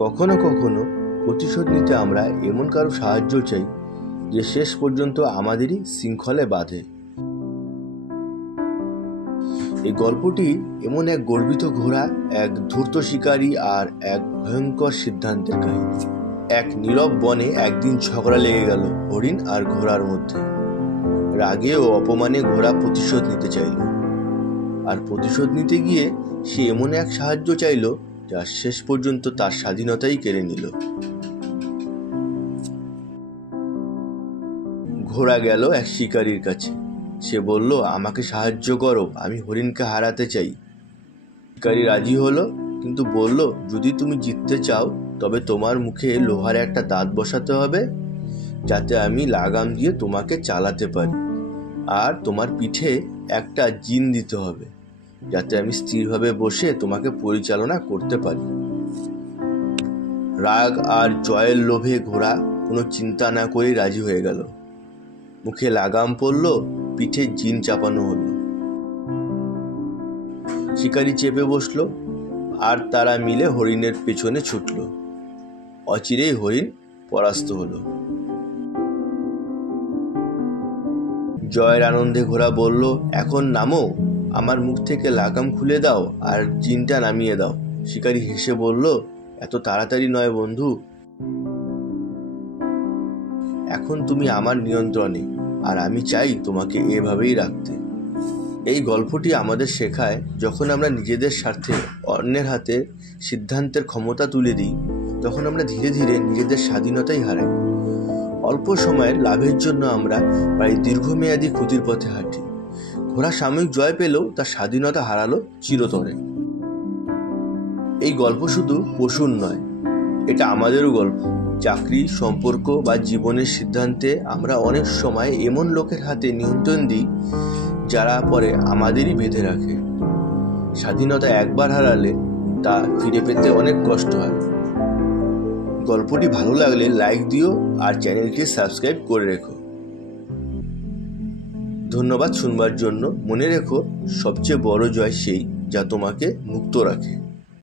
কখনো কখনো প্রতিশোধ নিতে আমরা এমন কারো সাহায্য চাই যে শেষ পর্যন্ত আমাদেরই শৃঙ্খলে বাঁধে। এই গল্পটি এমন এক গর্বিত ঘোড়া, এক ধূর্ত শিকারী আর এক ভয়ঙ্কর সিদ্ধান্তের কাহিনী। এক নীরব বনে একদিন ঝগড়া লেগে গেল হরিণ আর ঘোড়ার মধ্যে। রাগে ও অপমানে ঘোড়া প্রতিশোধ নিতে চাইল, আর প্রতিশোধ নিতে গিয়ে সে এমন এক সাহায্য চাইল যা শেষ পর্যন্ত তার স্বাধীনতাই কেড়ে নিল। ঘোড়া গেল এক শিকারীর কাছে। সে বলল, আমাকে সাহায্য করো, আমি হরিণকে হারাতে চাই। শিকারী রাজি হলো, কিন্তু বলল, যদি তুমি জিততে চাও তবে তোমার মুখে লোহার একটা দাঁত বসাতে হবে, যাতে আমি লাগাম দিয়ে তোমাকে চালাতে পারি, আর তোমার পিঠে একটা জিন দিতে হবে, যাতে আমি স্থিরভাবে বসে তোমাকে পরিচালনা করতে পারি। রাগ আর জয়ের লোভে ঘোড়া কোনো চিন্তা না করেই রাজি হয়ে গেল। মুখে লাগাম পড়ল, পিঠে জিন চাপানো হলো। শিকারী চেপে বসলো, আর তারা মিলে হরিণের পেছনে ছুটল। অচিরেই হরিণ পরাস্ত হলো। জয়ের আনন্দে ঘোড়া বলল, এখন নামো, আমার মুখ থেকে লাগাম খুলে দাও আর জিনটা নামিয়ে দাও। শিকারী হেসে বলল, এত তাড়াতাড়ি নয় বন্ধু, এখন তুমি আমার নিয়ন্ত্রণে, আর আমি চাই তোমাকে এভাবেই রাখতে। এই গল্পটি আমাদের শেখায়, যখন আমরা নিজেদের স্বার্থে অন্যের হাতে সিদ্ধান্তের ক্ষমতা তুলে দিই, তখন আমরা ধীরে ধীরে নিজেদের স্বাধীনতাই হারাই। অল্প সময়ের লাভের জন্য আমরা প্রায় দীর্ঘমেয়াদী ক্ষতির পথে হাঁটি। ঘোড়া সাময়িক জয় পেলেও তার স্বাধীনতা হারালো চিরতরে। এই গল্প শুধু পশুর নয়, এটা আমাদেরও গল্প। চাকরি, সম্পর্ক বা জীবনের সিদ্ধান্তে আমরা অনেক সময় এমন লোকের হাতে নিয়ন্ত্রণ দিই যারা পরে আমাদেরই বেঁধে রাখে। স্বাধীনতা একবার হারালে তা ফিরে পেতে অনেক কষ্ট হয়। গল্পটি ভালো লাগলে লাইক দিও আর চ্যানেলটি সাবস্ক্রাইব করে রেখো। ধন্যবাদ শুনবার জন্য। মনে রেখো, সবচেয়ে বড় জয় সেই যা তোমাকে মুক্ত রাখে।